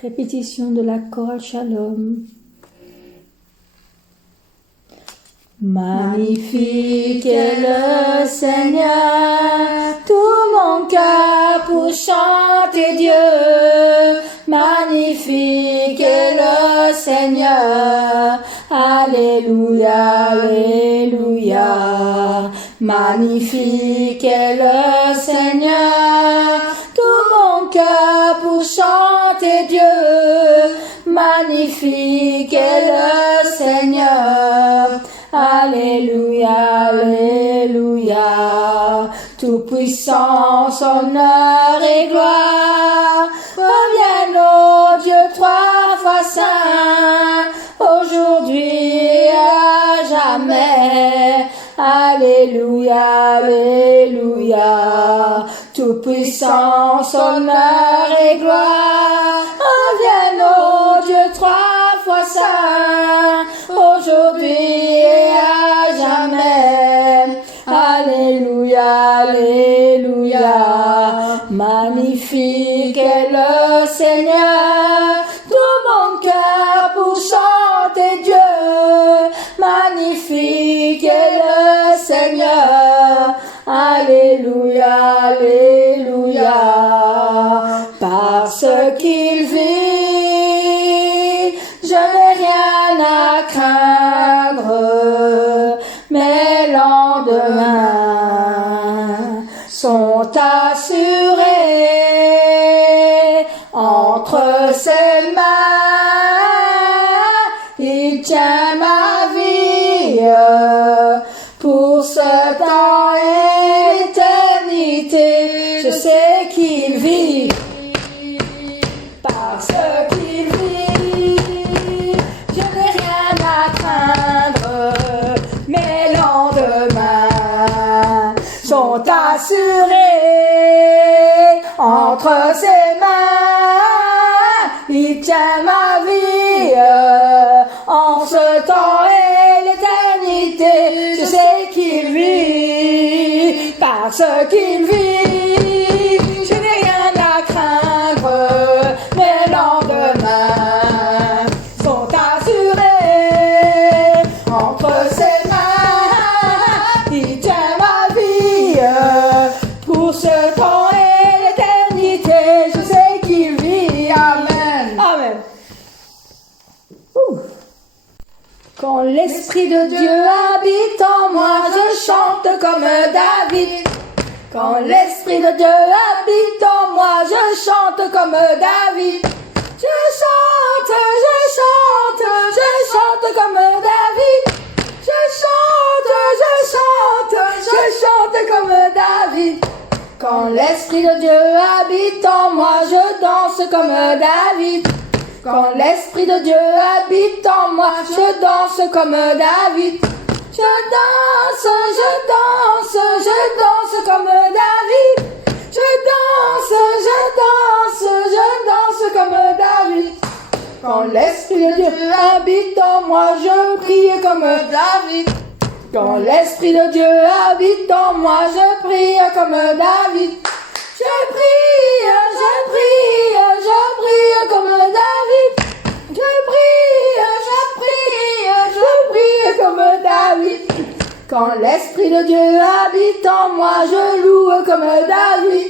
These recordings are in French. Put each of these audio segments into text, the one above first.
Répétition de la chorale Shalom. Magnifique est le Seigneur, tout mon cœur pour chanter Dieu. Magnifique est le Seigneur, alléluia, alléluia. Magnifique est le Seigneur, tout mon cœur pour chanter Dieu. Magnifique est le Seigneur, alléluia, alléluia. Tout puissance, honneur et gloire reviennent au Dieu trois fois saint, aujourd'hui et à jamais. Alléluia, alléluia. Tout puissance, honneur et gloire reviennent au Dieu trois fois saint, aujourd'hui et à jamais. Alléluia, alléluia. Magnifique est le Seigneur, tout mon cœur pour chanter Dieu. Magnifique est le Seigneur, alléluia, alléluia. Parce qu'il vit, je n'ai rien à craindre. Mes lendemains sont assurés entre ses mains. Il tient ma vie pour ce temps et l'éternité. Je sais qu'il vit parce qu'il vit. Je n'ai rien à craindre. Mes lendemains sont assurés entre ses mains. Il tient ma vie en ce temps et l'éternité. Je sais qu'il vit parce qu'il vit. Je n'ai rien à craindre. Mes lendemains sont assurés entre ses mains. Il tient ma vie pour ce temps et l'éternité. Je sais qu'il vit. Amen. Amen. Quand l'Esprit de Dieu habite en moi, je chante comme David. Quand l'Esprit de Dieu habite en moi, je chante comme David. Je chante, je chante, je chante comme David. Je chante, je chante, je chante comme David. Quand l'Esprit de Dieu habite en moi, je danse comme David. Quand l'Esprit de Dieu habite en moi, je danse comme David. Je danse, je danse, je danse comme David. Je danse, je danse, je danse comme David. Quand l'Esprit de Dieu habite en moi, je prie comme David. Quand l'Esprit de Dieu habite en moi, je prie comme David. Je prie, je prie, je prie comme David. Je prie, je prie, je prie comme David. Quand l'Esprit de Dieu habite en moi, je loue comme David.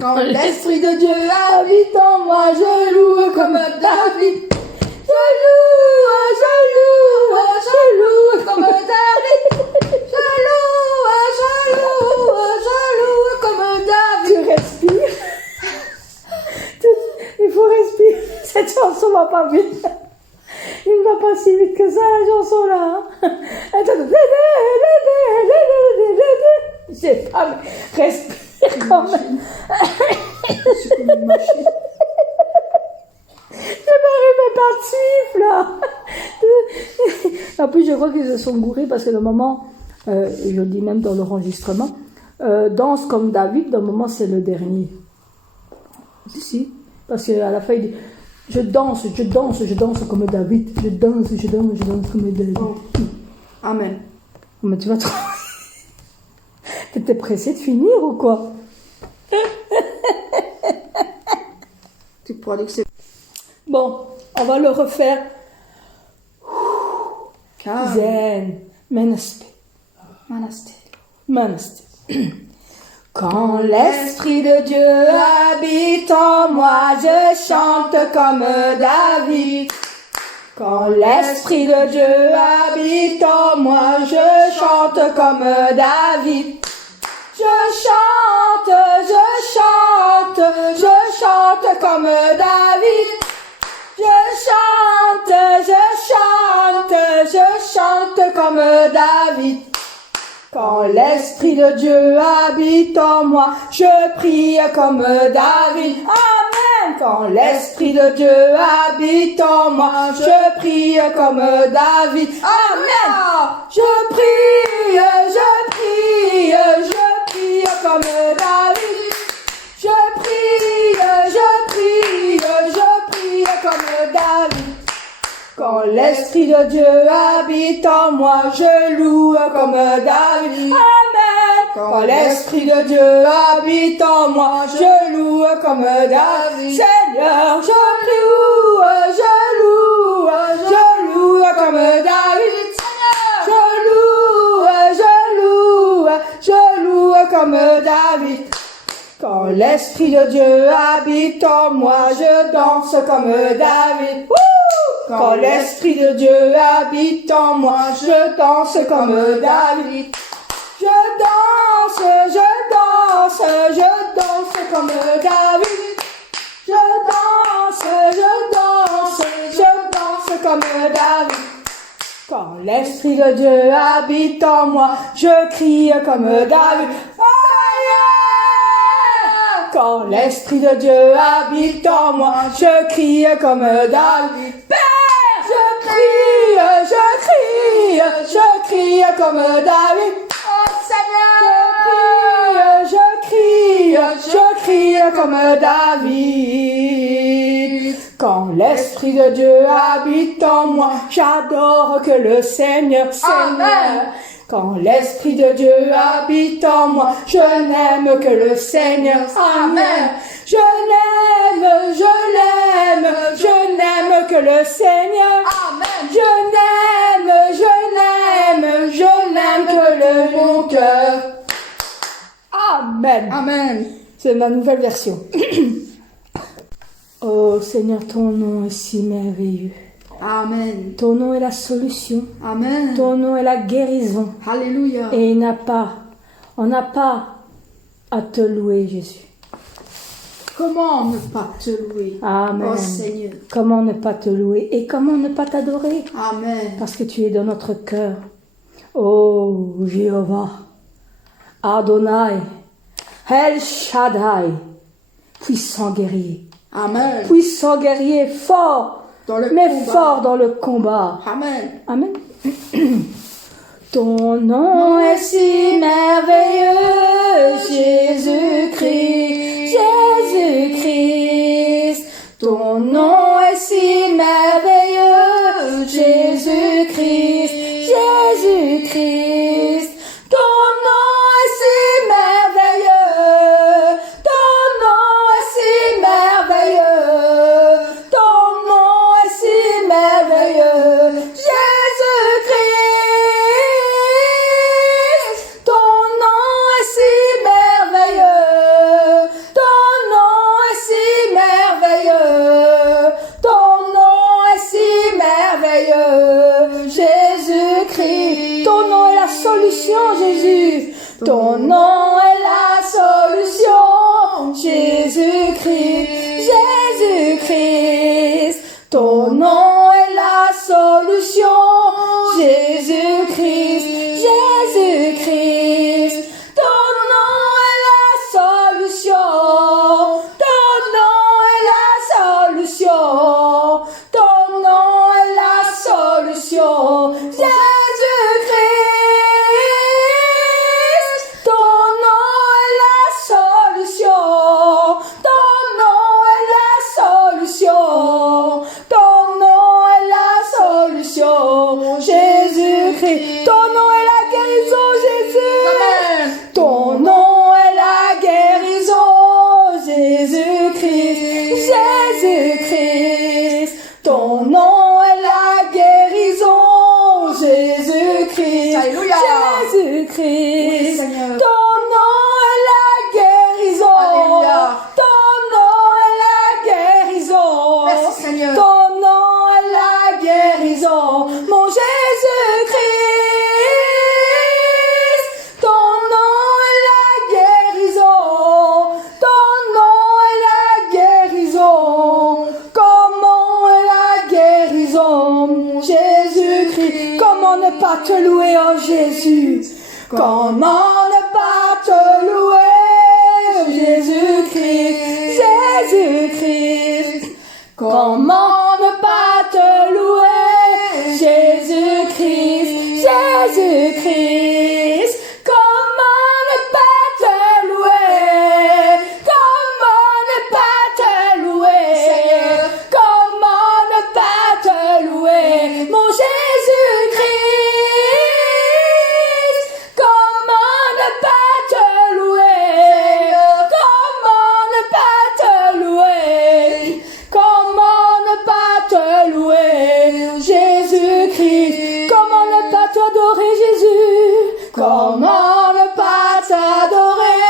Quand l'Esprit de Dieu habite en moi, je loue comme David. Je loue, je loue, je loue comme David. Je loue, je loue, je loue comme David. Tu respires. Il faut respirer. Cette chanson va pas vite. Il ne va pas si vite que ça, la chanson là. Je sais pas, mais respire quand même. C'est comme une machine. Je m'arrive pas de suivre là. En plus, je crois qu'ils se sont gourés parce que le moment, je le dis même dans l'enregistrement, danse comme David, dans le moment c'est le dernier. Si, parce qu'à la fin il dit je danse, je danse, je danse comme David. Je danse, je danse, je danse comme David. Oh. Amen. Mais tu vas trop. T'étais pressé de finir ou quoi? Tu pourras dire que c'est... Bon, on va le refaire. Calme. Zen, Manasté, Manasté. Manasté. Quand l'Esprit de Dieu habite en moi, je chante comme David. Quand l'Esprit de Dieu habite en moi, je chante comme David. Je chante comme David. Je chante comme David. Quand l'Esprit de Dieu habite en moi, je prie comme David. Amen. Quand l'Esprit de Dieu habite en moi, je prie comme David. Amen. Je prie comme David. Je prie comme David. Quand l'Esprit de Dieu habite en moi, je loue comme David. Amen. Quand l'Esprit de Dieu habite en moi, je loue comme David. Seigneur, je loue comme David. Je loue comme David. Quand l'Esprit de Dieu habite en moi, je danse comme David. Quand l'Esprit de Dieu habite en moi, je danse comme David. Je danse comme David. Je danse comme David. Quand l'Esprit de Dieu habite en moi, je crie comme David. Quand l'Esprit de Dieu habite en moi, je crie comme David. Père, je crie comme David. Oh Seigneur, je crie comme David. Quand l'Esprit de Dieu habite en moi, j'adore que le Seigneur. Quand l'Esprit de Dieu habite en moi, je n'aime que le Seigneur. Amen. Je n'aime que le Seigneur. Amen. Je n'aime que le bon cœur. Amen. Amen. C'est ma nouvelle version. Oh Seigneur, ton nom est si merveilleux. Amen. Ton nom est la solution. Amen. Ton nom est la guérison. Alléluia. Et on n'a pas à te louer, Jésus. Comment ne pas te louer? Amen. Oh Seigneur. Comment ne pas te louer et comment ne pas t'adorer? Amen. Parce que tu es dans notre cœur. Oh Jéhovah, Adonai, El Shaddai, puissant guerrier. Amen. Puissant guerrier, fort, mais fort dans le combat. Amen. Amen. Ton nom est si merveilleux, Jésus-Christ, Jésus-Christ. Ton nom est si merveilleux, Jésus-Christ, Jésus-Christ. Ton nom est si merveilleux, ton nom est si merveilleux, ton nom est si merveilleux, Jésus-Christ. Ton nom est si merveilleux, ton nom est si merveilleux, ton nom est si merveilleux, Jésus-Christ. Ton nom est la solution, Jésus. Ton nom est la solution, Jésus-Christ, Jésus-Christ. Ton nom est la solution, Jésus-Christ, Jésus-Christ. Ton nom est la solution, ton nom est la solution, ton nom est la solution, Jésus-Christ. Ton nom est la solution, ton nom est la solution, ton nom est la solution, Jésus-Christ. Ton nom est la guérison, Jésus. Amen. Ton nom est la guérison, Jésus-Christ, Jésus-Christ. Jésus-Christ. Seigneur. Ton nom est la guérison. Alléluia. Ton nom est la guérison. Merci, Seigneur. Ton nom est la guérison. Mon Jésus-Christ. Ton nom est la guérison. Ton nom est la guérison. Comment est la guérison, mon Jésus-Christ? Comment ne pas te louer, oh Jésus? Comment ne pas te louer, oh Jésus-Christ? Jésus-Christ. Comment ne pas te louer, Jésus-Christ? Jésus-Christ. Comment ne pas te louer? Comment ne pas te louer? Comment ne pas te louer, mon Jésus-Christ? Comment ne pas te louer? Comment ne pas te louer? Comment ne pas te louer, Jésus-Christ? Comment ne pas t'adorer, Jésus? Comment ne pas t'adorer,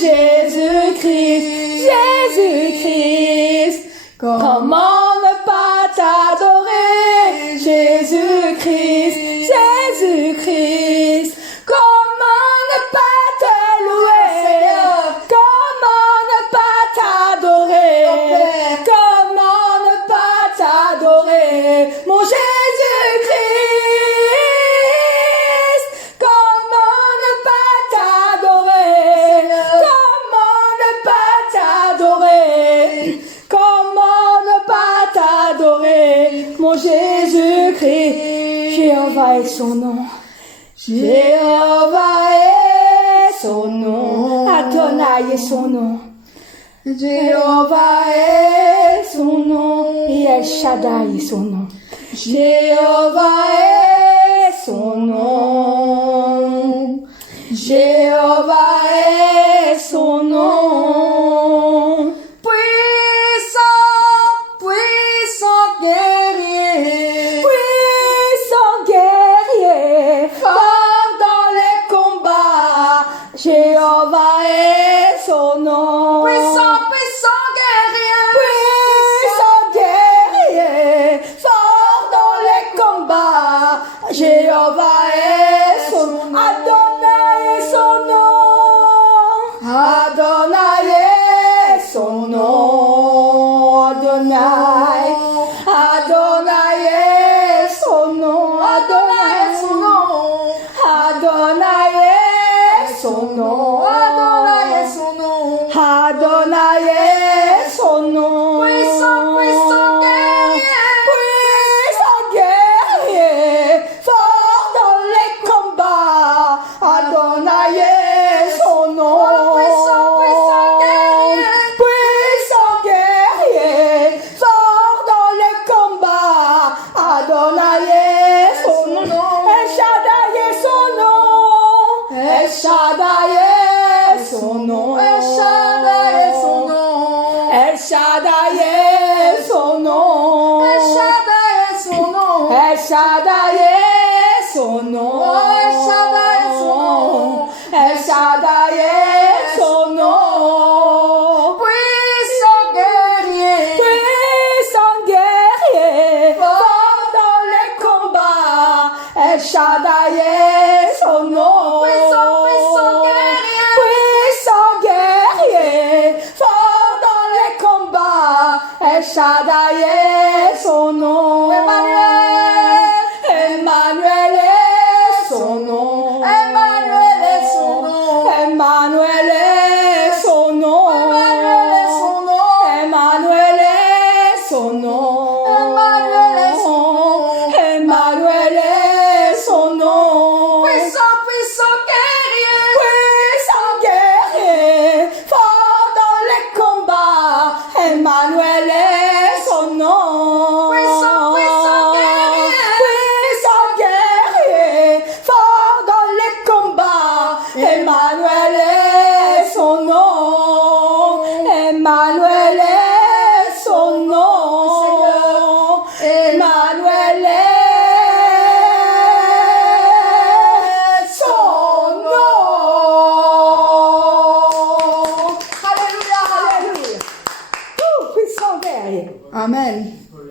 Jésus-Christ? Jésus-Christ. Comment ne pas t'adorer, Jésus-Christ? Jésus-Christ. Comment ne pas te louer? Comment ne pas t'adorer? Comment ne pas t'adorer, mon Jésus-Christ? Comment ne pas t'adorer? Comment ne pas t'adorer? Comment ne pas t'adorer, mon Jésus-Christ? Jéhovah est son nom. Jéhovah est son nom. Adonai est son nom. Jéhovah est son nom. Et El Shaddai est son nom. Jéhovah est son nom. Jéhovah est son nom. Puissant, puissant guerrier. Puissant guerrier. Fort dans les combats. Jéhovah est son nom. Puissant, puissant guerrier. Puissant guerrier. Fort dans les combats. Jéhovah est son nom. Adonai est son nom. Adonai est son nom. Adonai. Adonai est son nom. Adonai est son nom. Adonai est son nom. Adonai est son nom. Adonai est son nom. Puissant, puissant guerrier. Puissant guerrier. Fort dans les combats. Adonai est son nom. Puissant, puissant guerrier. Puissant guerrier. Fort dans les combats. Adonai est son nom. El Shaddai est son nom. El Shaddai est son nom. El Shaddai est son nom. El Shaddai est son nom. El Shaddai est son nom. El Shaddai est son nom. El Shaddai est son nom. El Shaddai est son nom. Puissant guerrier. Puissant guerrier. Fort dans les combats. El Shaddai est son nom. Puissant, puissant guerrier. Puissant guerrier. Fort dans les combats. El Shaddai est son nom. Emmanuel. Emmanuel est son nom. Emmanuel est son nom. Emmanuel est son nom. Emmanuel est son nom. Emmanuel est son nom. Emmanuel est son nom. Emmanuel est son nom. Puissant, puissant guerrier. Puissant guerrier, fort dans les combats. Emmanuel est son nom. Puissant, puissant Amen.